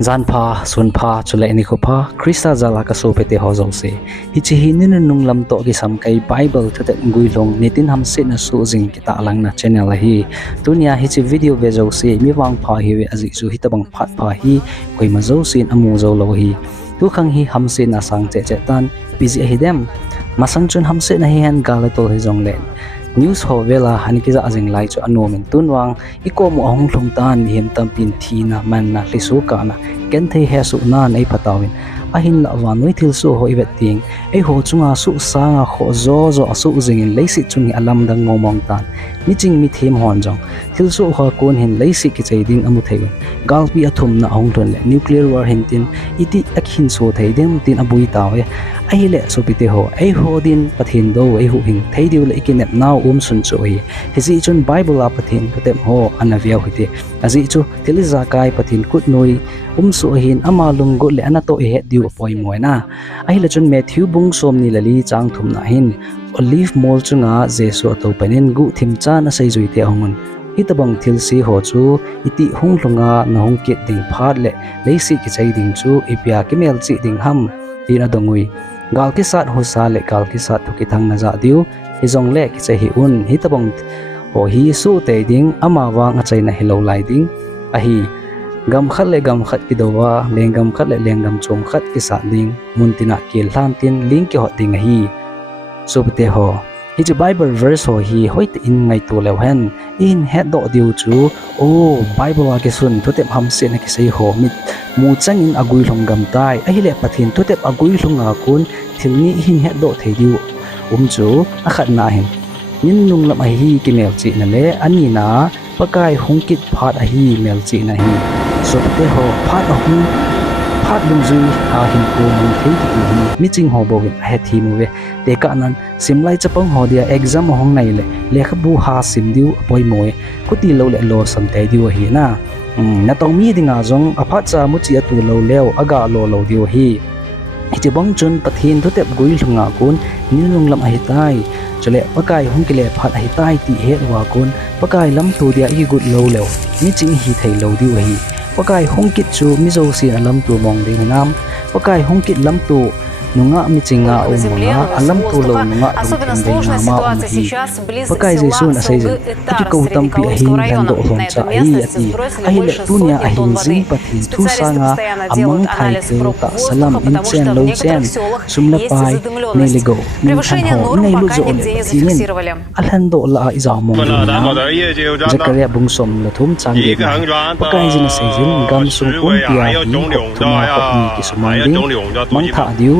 Zan pha sun pha chule ni ko pha Krista zala ka so pete ho zong se hi chi hi nin nung lam to ki sam kai Bible thate ngui long nitin ham se na su jing ki ta lang na channel hi tunia hi chi video ve zo se mi wang pha hi we azi zu hi tabang phat pha hi koi ma zo sin amu zo lo hi tu khang hi ham se na sang che che tan busy hi dem masang chun ham se na hi han gal to hi zong len news ho vela han ki za ajing lai chu anu min tunwang iko mu ahong thong tan him tam pin thi na man na lisu ka na ken thei he su na nei patawin ahin la wa noi thil su ho iwet ting ei ho chunga su sanga kho zo zo asu jing in leisi chungi alam dang momong tan mi ching mi them hon jong thil su ho kon hin leisi ki cheiding amu thei galpi athum na ahong thon le nuclear war hin tin iti akhin so thei dem tin abui tawe ai le so pite ho ai ho din pathin do ai hu hing thei diu le ikinep naw sun choi hezi chun bible a pathin putem ho anaviau hite azi chu thiliza kai pathin kut noi su hin ama lungo le anato he diu poi moina ai le chun Matthew bung som ni lali chang thum na hin olive mol chunga jesu to panin gu thim cha na sei jui te hongun hitabang thil si ho chu iti hung lunga na hung ke ding phat le leisi ki chai ding chu ipia ki mel chi ding ham ina dongui gal ki sat ho sa le gal ki sat to ki thang na za diu izong le ki chai hi un hitabang ho hi su te ding ama wa nga chai na hello lai ding a hi gam khat le gam khat ki dowa lengam khat le lengam chom khat ki sa ding muntina kil hlan tin ling ki ho ding hi subte ho hi chu bible verse ho hi hoit in ngai tu lew hen in head do diu chu o bible a ke sun to tem ham se na ki sei ho mit mu chang in agui hlong gam tai a hi le pathin to tep agui hlonga kun thilni hin head do thei diu chu a khat na hin nin nung lam a hi ki mel chi na le ani na pakai hungkit phat a hi mel chi na hi subte ho phat a hu phat lung zui a hin ko mun thei ki hi mi ching ho bo he thi mu we te ka nan simlai chapang ho dia exam hong nai le lekha bu ha sim diu poi moi kuti lo le lo sam te diu hi na na tong mi dinga jong a phat cha mu chi atu lo lew aga lo diu hi hi bang chun pathin thu tep gui lunga kun nin lung lam a hi tai chole pakai hong ki le phat a hi tai ti he wa kun pakai lam tu dia i gut lo lew mi ching hi thei lo diu hi pakai hong kit chu mi zo sin alam tu mong ding nam pakai hong kit lam tu nunga mi chinga umanga alam tu lo nunga ding na ma hi pakai jesu na sei je ki ko tam pi hi dan do hom cha ai ati ai le tunia a hin jing pathin thu sanga among thai ke ta salam in chen lo chen sumla pai ne le go Превышение норм пока нигде не зафиксировали. alhan do la iza mong zakaria bung som la thum chang ge pakai jin sei jin gam sung pum pia hi tuma ko ni ki sumang ding mang tha diu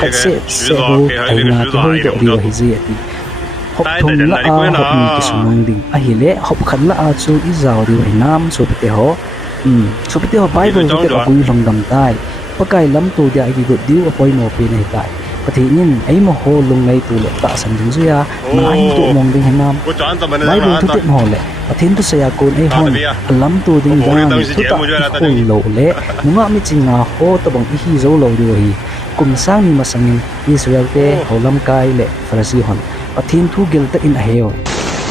khat se ho aina ki hoi do ri hi ji ati hop thum la a hop ni ki sumang ding a hi le hop khan la a chu i zaw ri nam chu pete ho bible to ke pui long dam tai pakai lam tu dia i go diu apoi mo pe nei tai pathin ai mo ho lung nei tu le ta san ding zuya na hi tu mong ding hanam bible tu te mo le pathin tu saya kon ai hon lam tu ding dan tu ta khoi lo le nunga mi chinga ho to bang hi zo lo ri hi kum sang ni masangin Israel te holam kai le farasi hon pathin thu gel ta in a heo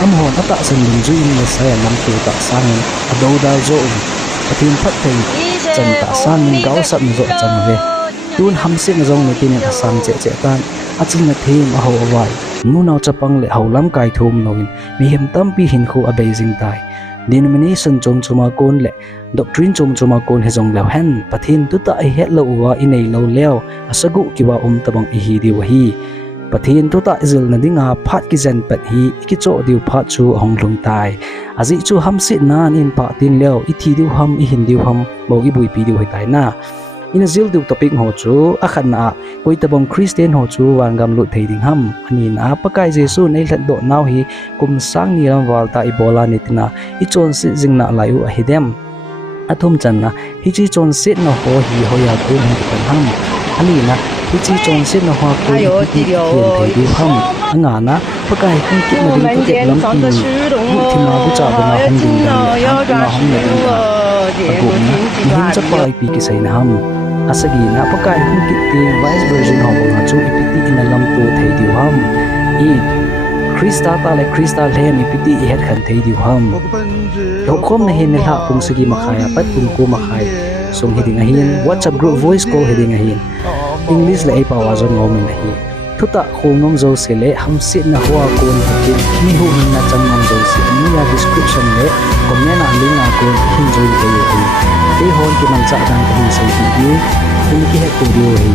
am hon ata san ding zu in le saya lam tu ta sang ado da zo pathin phat thei chan ta sang gau sam zo chan ve tun hamsing zong ne tin asang che tan aching na them a ho awai nu naw chapang le holam kai thum noin mi hem tam pi hin khu a beijing tai denomination chuma kon le doctrine chuma kon he jong lew hen pathin tu ta ai het lo wa inei lo lew asagu kiwa tabang i hi diu hi pathin tu ta izil na dinga phat ki zen pat hi ki cho diu phat chu honglung tai azi chu hamsit nan in pa tin lew i thi diu ham i hin diu ham bo gi bui pi diu hi tai na in zil du topic ho chu a khan na koi tabang christian ho chu wangam lu thei ding ham ani na pakai jesu nei hlat do naw hi kum sang ni ram wal ta ibola nitina i chon si jingna layu a hidem athum chan na hi chi chon sit na ho hi hoya ko ni kan ham ani na hi chi chon sit na ho ko hi thei di ham anga na pakai khung ki na ding ke lam ti thi na bu cha ba na hong ding na hong ne agum na hin cha pai pi ki sai na ham asagi na pakai hung ki ti vice version ho nga chu ipiti inalam tu thei di ham i Krista ta le Krista le mi piti i het khan thei di ham lo khom na hin la pung sigi makhaya pat pung ko makhai sung hiding ahin WhatsApp group voice call hiding ahin English le ai pawazon ngoming ahi thuta khomnom zo sele hamsit na huwa kon hikin ni hu na changnom zo si niya description le comment na linga ko hinjoi kayo hi te hon ki man cha dang hin sei video kun ki he ko dio hi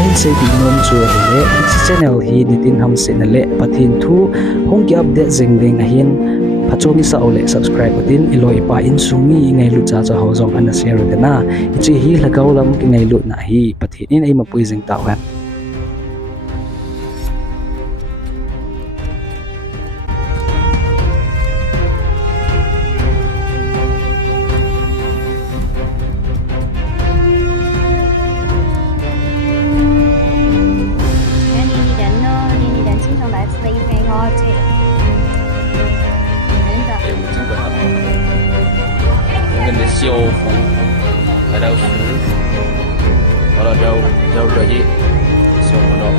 ai sei di nom chu le channel hi nitin hamsit na le pathin thu hong ki update jeng ding ahin pachongi sa ole subscribe din iloi pa in sungi ngai lu cha cha hozong ana share dana ichi hi lagaw lam ki ngai lu na hi pathin in ai mapui jeng tawan mình để siêu phụ ở đâu đó là đâu đâu rồi gì siêu phụ đó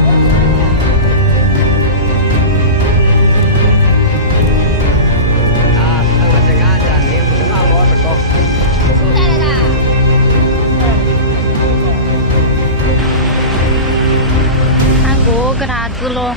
Aku gerak dulu.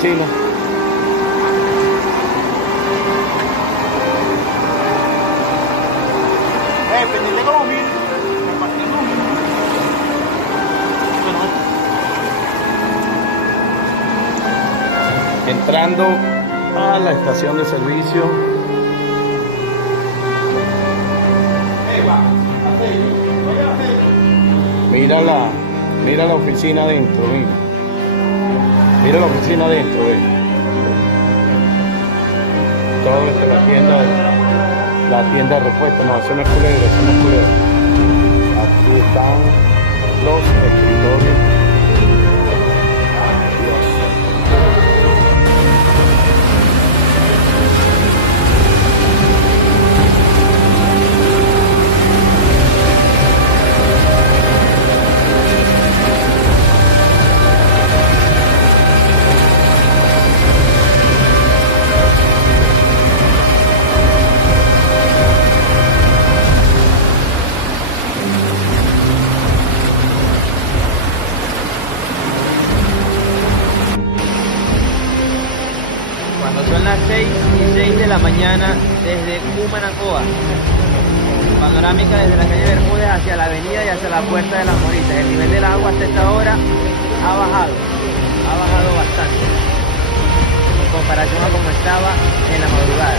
vecinos. Pendiente como 1000. Entrando a la estación de servicio. Mira la oficina adentro, mira la oficina adentro, todo esto es la tienda de repuestos. No, eso no es Culebra, eso no es Culebra. Aquí están los escritorios. Cuando son las 6:06 de la mañana desde Cumanacoa. Panorámica desde la calle Bermúdez hacia la avenida y hacia la puerta de las Moritas. El nivel del agua hasta esta hora ha bajado bastante en comparación a como estaba en la madrugada.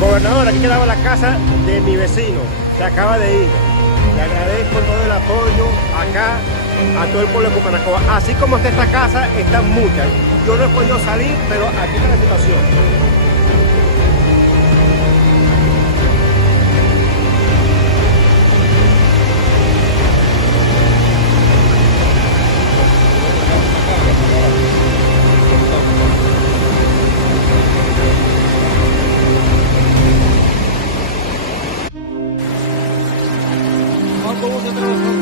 Gobernador, aquí quedaba la casa de mi vecino, se acaba de ir. Le agradezco todo el apoyo acá a todo el pueblo de Cumanacoa. Así como está esta casa, están muchas. Yo no he podido salir, pero aquí está la situación. ¿Cómo se trabaja?